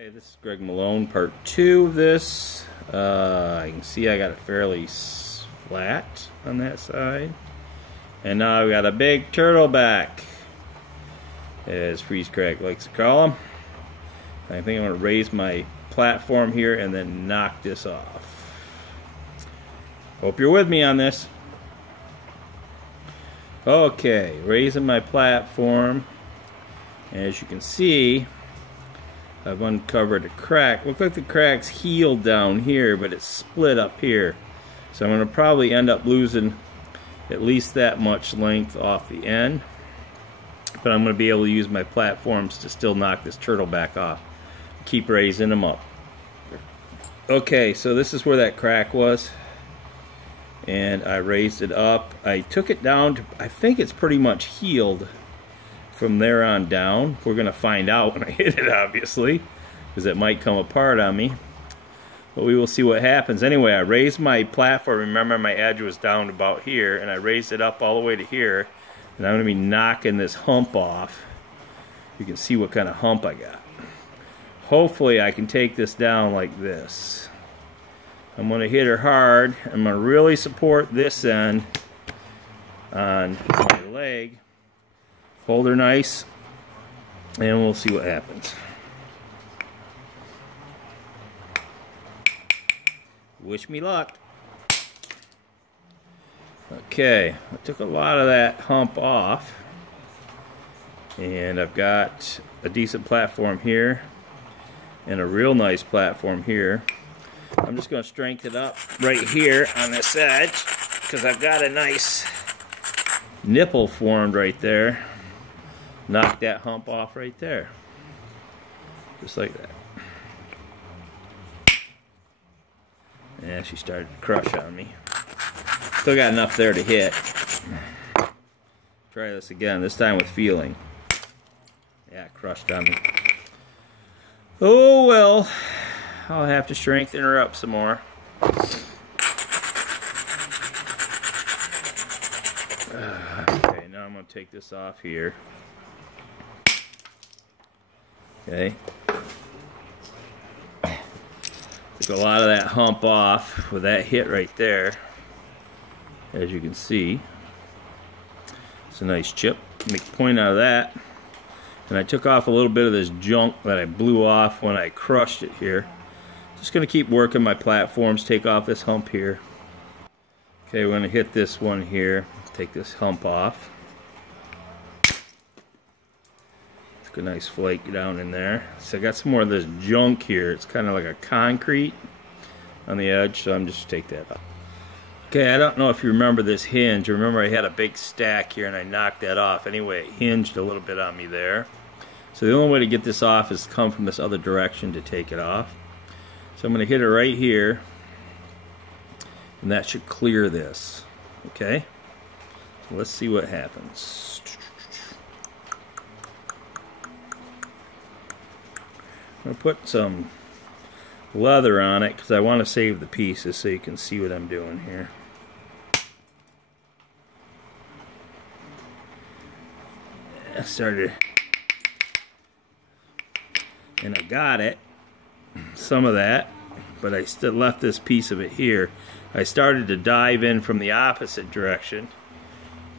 Hey, this is Greg Malone, part 2 of this. You can see I got it fairly flat on that side. And now I've got a big turtleback, as Freeze Crack likes to call them. I think I'm going to raise my platform here and then knock this off. Hope you're with me on this. Okay, raising my platform. As you can see, I've uncovered a crack. Looks like the crack's healed down here, but it's split up here. So I'm going to probably end up losing at least that much length off the end. But I'm going to be able to use my platforms to still knock this turtleback off. Keep raising them up. Okay, so this is where that crack was. And I raised it up. I took it down to, I think it's pretty much healed from there on down. We're going to find out when I hit it, obviously, because it might come apart on me. But we will see what happens. Anyway, I raised my platform. Remember, my edge was down about here, and I raised it up all the way to here. And I'm going to be knocking this hump off. You can see what kind of hump I got. Hopefully, I can take this down like this. I'm going to hit her hard. I'm going to really support this end on my leg. Hold her nice, and we'll see what happens. Wish me luck. Okay, I took a lot of that hump off, and I've got a decent platform here and a real nice platform here. I'm just going to strengthen it up right here on this edge because I've got a nice nipple formed right there. Knock that hump off right there. Just like that. Yeah, she started to crush on me. Still got enough there to hit. Try this again, this time with feeling. Yeah, crushed on me. Oh well, I'll have to strengthen her up some more. Okay, now I'm going to take this off here. Okay. Took a lot of that hump off with that hit right there. As you can see. It's a nice chip. Make a point out of that. And I took off a little bit of this junk that I blew off when I crushed it here. Just going to keep working my platforms, take off this hump here. Okay, we're going to hit this one here. Take this hump off. A nice flake down in there. So I got some more of this junk here. It's kind of like a concrete on the edge, so I'm just take that up. Okay, I don't know if you remember this hinge. Remember I had a big stack here and I knocked that off. Anyway, it hinged a little bit on me there. So the only way to get this off is to come from this other direction to take it off. So I'm going to hit it right here, and that should clear this. Okay? So let's see what happens. I'm going to put some leather on it because I want to save the pieces so you can see what I'm doing here. I started, and I got it, some of that, but I still left this piece of it here. I started to dive in from the opposite direction.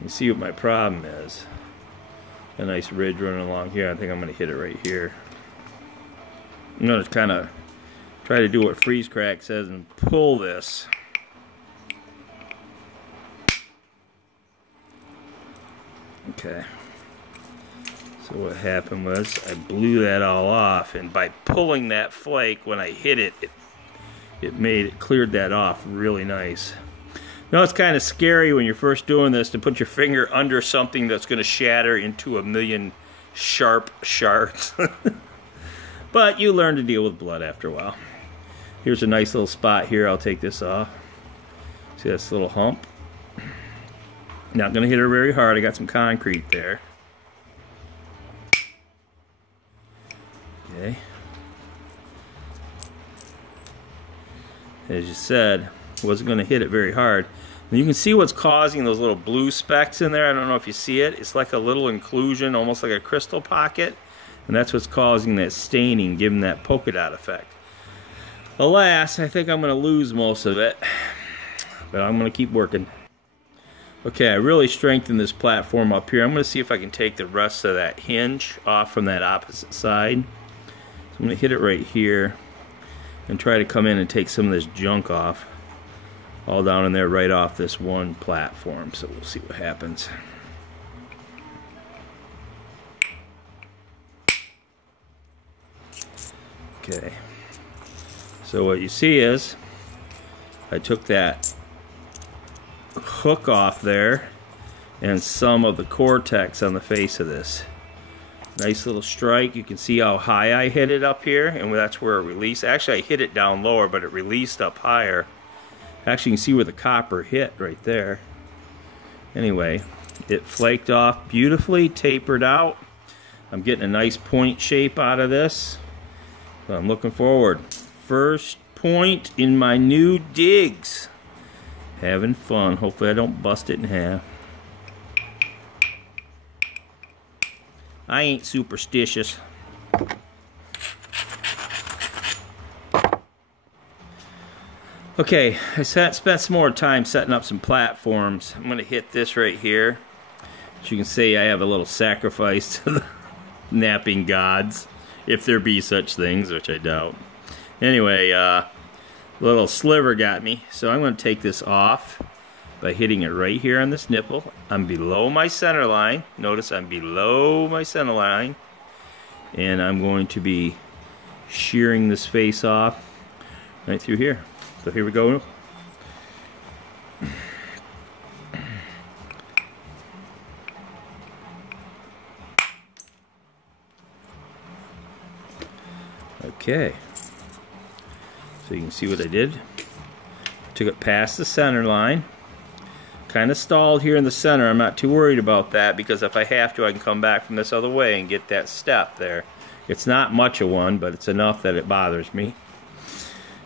You see what my problem is. A nice ridge running along here. I think I'm going to hit it right here. I'm going to kind of try to do what Freeze Crack says and pull this. Okay. So what happened was I blew that all off, and by pulling that flake when I hit it, it cleared that off really nice. Now it's kind of scary when you're first doing this to put your finger under something that's going to shatter into a million sharp shards. But you learn to deal with blood after a while. Here's a nice little spot here. I'll take this off. See this little hump? Not going to hit her very hard. I got some concrete there. Okay. As you said, wasn't going to hit it very hard. And you can see what's causing those little blue specks in there. I don't know if you see it. It's like a little inclusion, almost like a crystal pocket. And that's what's causing that staining, giving that polka dot effect. Alas, I think I'm going to lose most of it, but I'm going to keep working. Okay, I really strengthened this platform up here. I'm going to see if I can take the rest of that hinge off from that opposite side. So I'm going to hit it right here and try to come in and take some of this junk off. All down in there right off this one platform. So we'll see what happens. Okay. So what you see is I took that hook off there and some of the cortex on the face of this. Nice little strike. You can see how high I hit it up here, and that's where it released. Actually, I hit it down lower, but it released up higher. Actually, you can see where the copper hit right there. Anyway, it flaked off beautifully, tapered out. I'm getting a nice point shape out of this. So I'm looking forward. First point in my new digs. Having fun. Hopefully I don't bust it in half. I ain't superstitious. Okay, I spent some more time setting up some platforms. I'm going to hit this right here. As you can see, I have a little sacrifice to the napping gods, if there be such things, which I doubt. Anyway, little sliver got me, so I'm going to take this off by hitting it right here on this nipple. I'm below my center line. Notice I'm below my center line, and I'm going to be shearing this face off right through here. So here we go. Okay. So you can see what I did. Took it past the center line. Kind of stalled here in the center. I'm not too worried about that because if I have to, I can come back from this other way and get that step there. It's not much of one, but it's enough that it bothers me.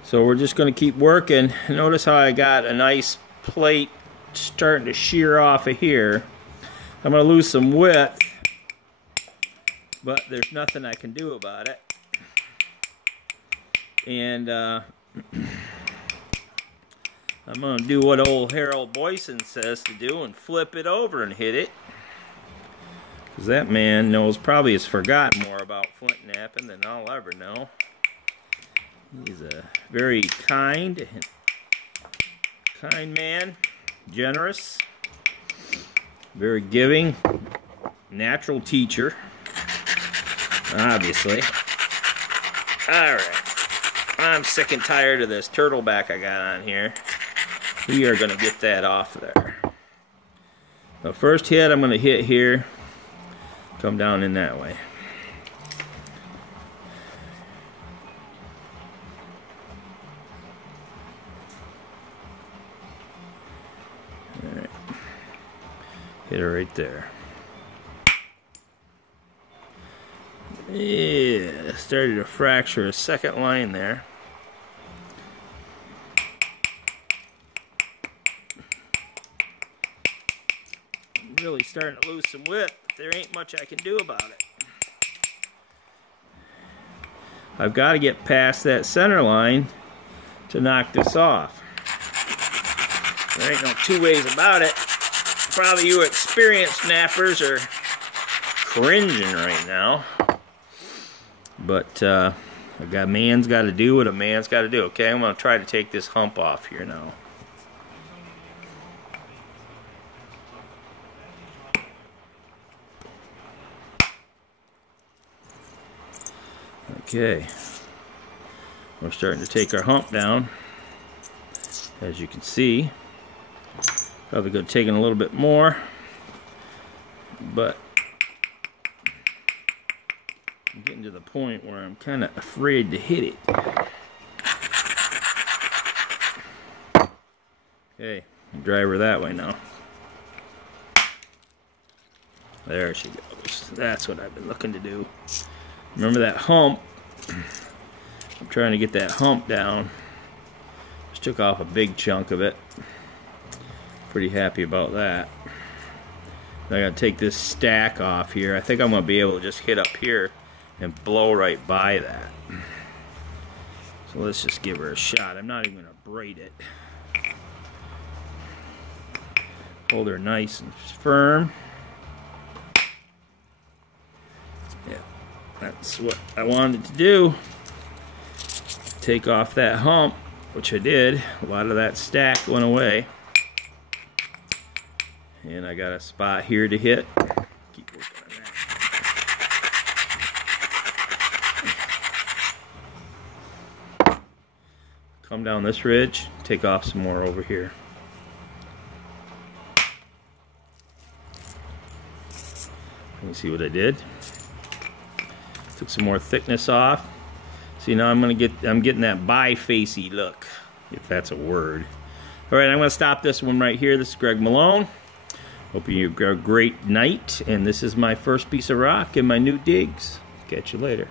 So we're just going to keep working. Notice how I got a nice plate starting to shear off of here. I'm going to lose some width, but there's nothing I can do about it. And I'm going to do what old Harold Boyson says to do and flip it over and hit it. Because that man knows, probably has forgotten more about flint knapping than I'll ever know. He's a very kind man, generous, very giving, natural teacher, obviously. Alright, I'm sick and tired of this turtleback I got on here. We are going to get that off there. The first hit I'm going to hit here, come down in that way. Alright, hit her right there. Yeah, started to fracture a second line there. I'm really starting to lose some width. There ain't much I can do about it. I've got to get past that center line to knock this off. There ain't no two ways about it. Probably you experienced nappers are cringing right now. But a man's got to do what a man's got to do. Okay, I'm going to try to take this hump off here now. Okay, we're starting to take our hump down, as you can see. Probably going to take in a little bit more, but I'm getting to the point where I'm kind of afraid to hit it. Okay, drive her that way now. There she goes. That's what I've been looking to do. Remember that hump? I'm trying to get that hump down. Just took off a big chunk of it. Pretty happy about that. I gotta take this stack off here. I think I'm gonna be able to just hit up here and blow right by that. So let's just give her a shot. I'm not even going to braid it. Hold her nice and firm. Yeah, that's what I wanted to do. Take off that hump, which I did. A lot of that stack went away. And I got a spot here to hit. Keep working on that. Come down this ridge, take off some more over here. You can see what I did. Took some more thickness off. See, now I'm getting that bi-facey look, if that's a word. All right, I'm going to stop this one right here. This is Greg Malone. Hope you have a great night, and this is my first piece of rock in my new digs. Catch you later.